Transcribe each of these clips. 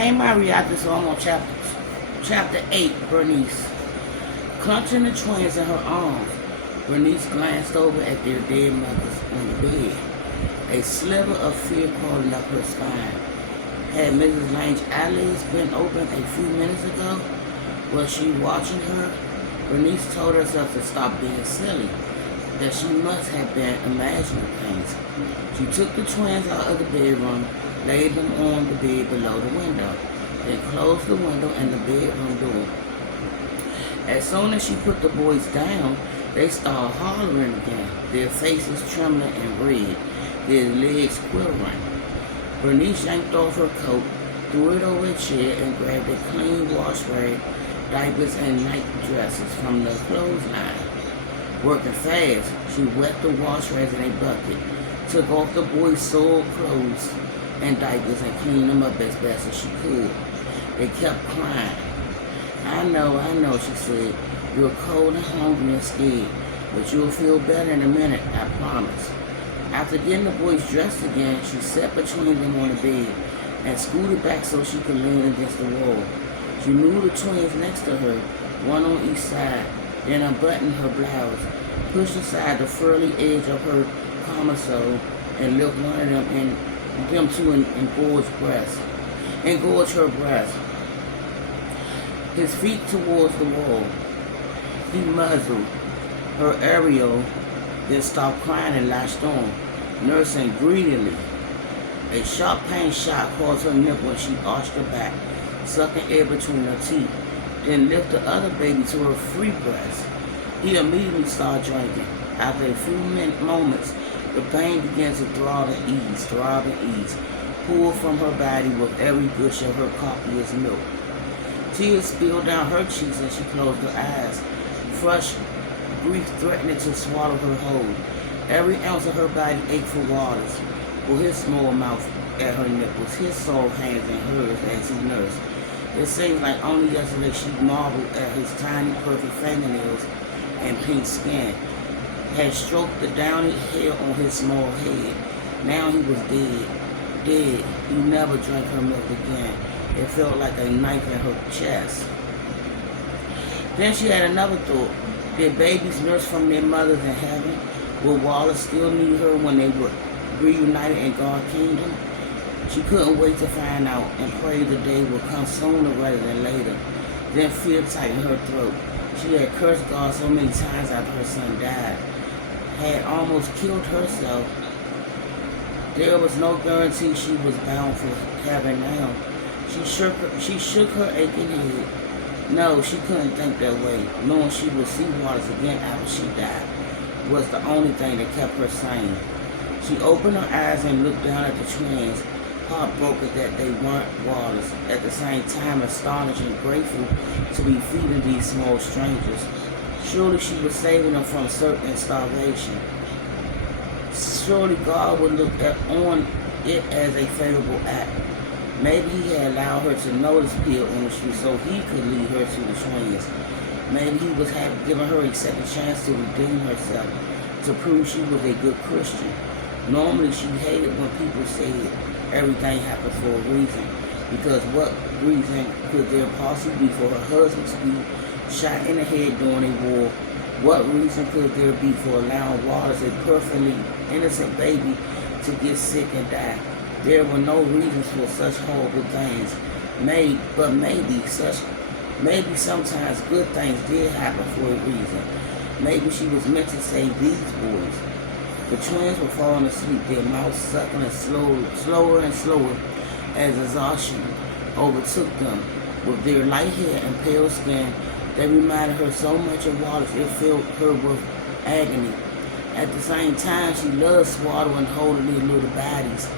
Hey, my reactor, so I'm on chapter 8, Bernice. Clutching the twins in her arms, Bernice glanced over at their dead mothers on the bed. A sliver of fear crawling up her spine. Had Mrs. Lange's eyelids been open a few minutes ago? Was she watching her? Bernice told herself to stop being silly, that she must have been imagining things. She took the twins out of the bedroom, laid them on the bed below the window, then closed the window and the bedroom door. As soon as she put the boys down, they started hollering again, their faces trembling and red, their legs quivering. Bernice yanked off her coat, threw it over a chair, and grabbed a clean wash rag, diapers, and night dresses from the clothesline. Working fast, she wet the wash rags in a bucket, took off the boys' soiled clothes and diapers and cleaned them up as best as she could. They kept crying. I know, she said. You're cold and hungry and scared, but you'll feel better in a minute, I promise. After getting the boys dressed again, she sat between them on the bed and scooted back so she could lean against the wall. She moved the twins next to her, one on each side, then unbuttoned her blouse, pushed aside the furry edge of her camisole, and looked one of them to engorge her breast. His feet towards the wall. He muzzled her aerial, then stopped crying and latched on, nursing greedily. A sharp pain shot caused her nipple and she arched her back, sucking air between her teeth, then lifted the other baby to her free breast. He immediately started drinking. After a few moments, the pain began to throb and ease, pulled from her body with every gush of her copious milk. Tears spilled down her cheeks as she closed her eyes, fresh grief threatening to swallow her whole. Every ounce of her body ached for Waters, with his small mouth at her nipples, his soft hands in hers as he nursed. It seemed like only yesterday she marveled at his tiny, perfect fingernails and pink skin, had stroked the downy hair on his small head. Now he was dead. He never drank her milk again. It felt like a knife in her chest. Then she had another thought. Did babies nurse from their mothers in heaven? Would Wallace still need her when they were reunited in God's kingdom? She couldn't wait to find out and prayed the day would come sooner rather than later. Then fear tightened her throat. She had cursed God so many times after her son died, had almost killed herself. There was no guarantee she was bound for heaven now. She shook her aching head. No, she couldn't think that way. Knowing she would see Waters again after she died was the only thing that kept her sane. She opened her eyes and looked down at the twins, heartbroken that they weren't Waters, at the same time astonished and grateful to be feeding these small strangers. Surely she was saving them from certain starvation. Surely God would look on it as a favorable act. Maybe he had allowed her to know this pill industry so he could lead her to the twins. Maybe he was giving her a second chance to redeem herself, to prove she was a good Christian. Normally she hated when people said everything happened for a reason, because what reason could there possibly be for her husband to be shot in the head during a war? What reason could there be for allowing Waters, a perfectly innocent baby, to get sick and die? There were no reasons for such horrible things. But maybe sometimes good things did happen for a reason. Maybe she was meant to save these boys. The twins were falling asleep, their mouths suckling slower and slower as exhaustion overtook them. With their light hair and pale skin, they reminded her so much of Waters it filled her with agony. At the same time, she loved swaddling and holding their little bodies,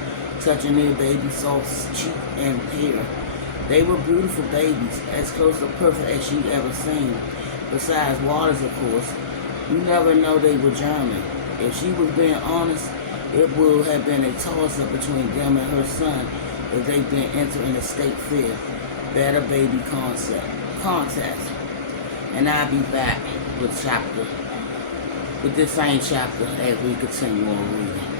touching their baby's soft cheek and hair. They were beautiful babies, as close to perfect as she'd ever seen. Besides Waters, of course. You never know they were German. If she was being honest, it would have been a toss-up between them and her son if they'd been entering a state fair, better baby contest. And I'll be back with this same chapter as we continue on reading.